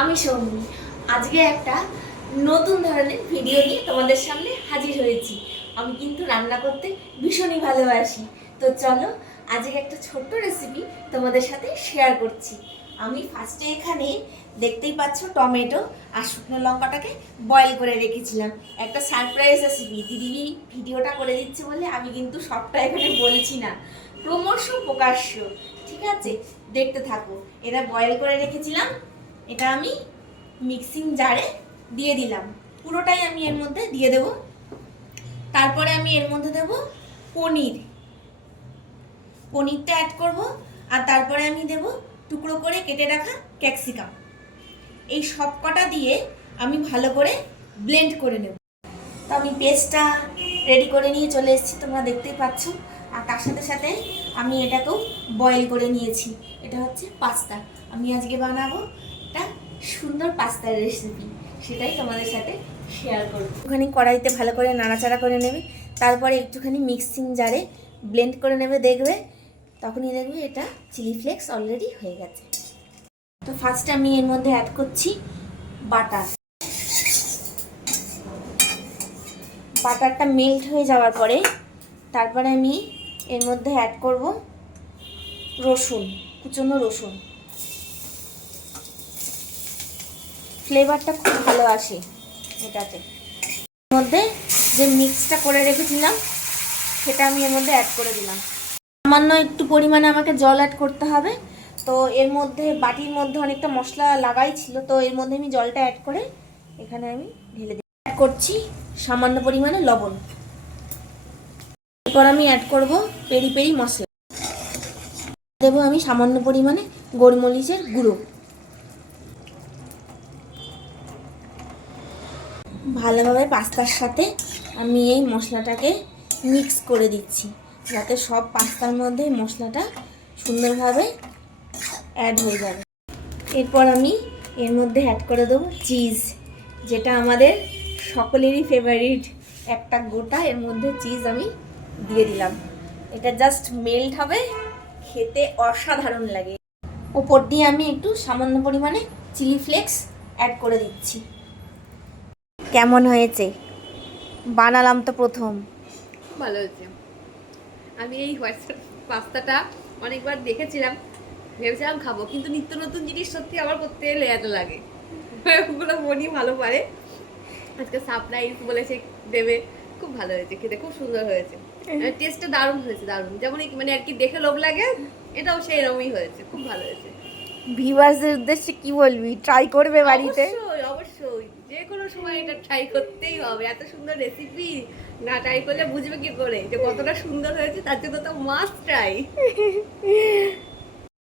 আমি সৌমি। আজকে একটা নতুন ধরনের ভিডিও নিয়ে তোমাদের সামনে হাজির হয়েছি। আমি কিন্তু রান্না করতে ভীষণই ভালোবাসি। তো চলো আজকে একটা ছোট্ট রেসিপি তোমাদের সাথে শেয়ার করছি। আমি ফার্স্টে এখানে দেখতেই পাচ্ছ টমেটো আর শুকনো লঙ্কাটাকে বয়েল করে রেখেছিলাম। একটা সারপ্রাইজ রেসিপি দিদি ভিডিওটা করে দিচ্ছে বলে আমি কিন্তু সবটা এখানে বলছি না, ক্রমশ প্রকাশ্য। ঠিক আছে, দেখতে থাকো। এটা বয়েল করে রেখেছিলাম, এটা আমি মিক্সিং জারে দিয়ে দিলাম। পুরোটাই আমি এর মধ্যে দিয়ে দেব। তারপরে আমি এর মধ্যে দেব পনিরটা অ্যাড করব। আর তারপরে আমি দেব টুকরো করে কেটে রাখা ক্যাপসিকাম। এই সব কটা দিয়ে আমি ভালো করে ব্লেন্ড করে নেব। তো আমি পেস্টটা রেডি করে নিয়ে চলে এসেছি, তোমরা দেখতেই পাচ্ছ। আর তার সাথে সাথে আমি এটাকেও বয়েল করে নিয়েছি। এটা হচ্ছে পাস্তা। আমি আজকে বানাবো একটা সুন্দর পাস্তার রেসিপি, সেটাই তোমাদের সাথে শেয়ার করব। একটুখানি কড়াইতে ভালো করে নাড়াচাড়া করে নেবে, তারপরে একটুখানি মিক্সিং জারে ব্লেন্ড করে নেবে। দেখবে তখনই দেখবে এটা চিলি ফ্লেক্স অলরেডি হয়ে গেছে। তো ফার্স্টে আমি এর মধ্যে অ্যাড করছি বাটার। বাটারটা মেল্ট হয়ে যাওয়ার পরে তারপরে আমি এর মধ্যে অ্যাড করব রসুন, কুচনো রসুন। ফ্লেভারটা খুব ভালো আসে এটাতে। এর মধ্যে যে মিক্সটা করে রেখেছিলাম সেটা আমি এর মধ্যে অ্যাড করে দিলাম। সামান্য একটু পরিমাণে আমাকে জল অ্যাড করতে হবে। তো এর মধ্যে বাটির মধ্যে অনেকটা মশলা লাগাই ছিল, তো এর মধ্যে আমি জলটা অ্যাড করে এখানে আমি ঢেলে দিই। অ্যাড করছি সামান্য পরিমাণে লবণ। এরপর আমি অ্যাড করব পেরি পেরি মশলা। দেবো আমি সামান্য পরিমাণে গোলমরিচের গুঁড়ো। ভালোভাবে পাস্তার সাথে আমি এই মশলাটাকে মিক্স করে দিচ্ছি, যাতে সব পাস্তার মধ্যে মশলাটা সুন্দরভাবে অ্যাড হয়ে যাবে। এরপর আমি এর মধ্যে অ্যাড করে দেবো চিজ, যেটা আমাদের সকলেরই ফেভারিট। একটা গোটা এর মধ্যে চিজ আমি দিয়ে দিলাম। এটা জাস্ট মেল্ট হবে, খেতে অসাধারণ লাগে। ওপর দিয়ে আমি একটু সামান্য পরিমাণে চিলি ফ্লেক্স অ্যাড করে দিচ্ছি। কেমন হয়েছে? বানালাম তো প্রথম। ভালো হয়েছে। আমি এই হোয়াটসঅ্যাপ পাস্তাটা অনেকবার দেখেছিলাম, ভেবেছিলাম খাবো, কিন্তু নিত্য নতুন জিনিস সত্যি আবার করতে এলে এত লাগে। ওগুলো মনই ভালো পারে। আজকে সারপ্রাইজ বলেছে দেবে, খুব ভালো হয়েছে, খেতে খুব সুন্দর হয়েছে। টেস্টটা দারুণ হয়েছে, দারুণ। যেমন মানে আর কি দেখে লোভ লাগে, এটাও সেই রকমই হয়েছে, খুব ভালো হয়েছে। ভিউয়ার্সদের উদ্দেশ্যে কি বলবি? ট্রাই করবে বাড়িতে? অবশ্যই অবশ্যই, যে কোনো সময় এটা ট্রাই করতেই হবে। এত সুন্দর রেসিপি না ট্রাই করলে বুঝবে কি করে যে কতটা সুন্দর হয়েছে? তার জন্য তো মাস্ট ট্রাই।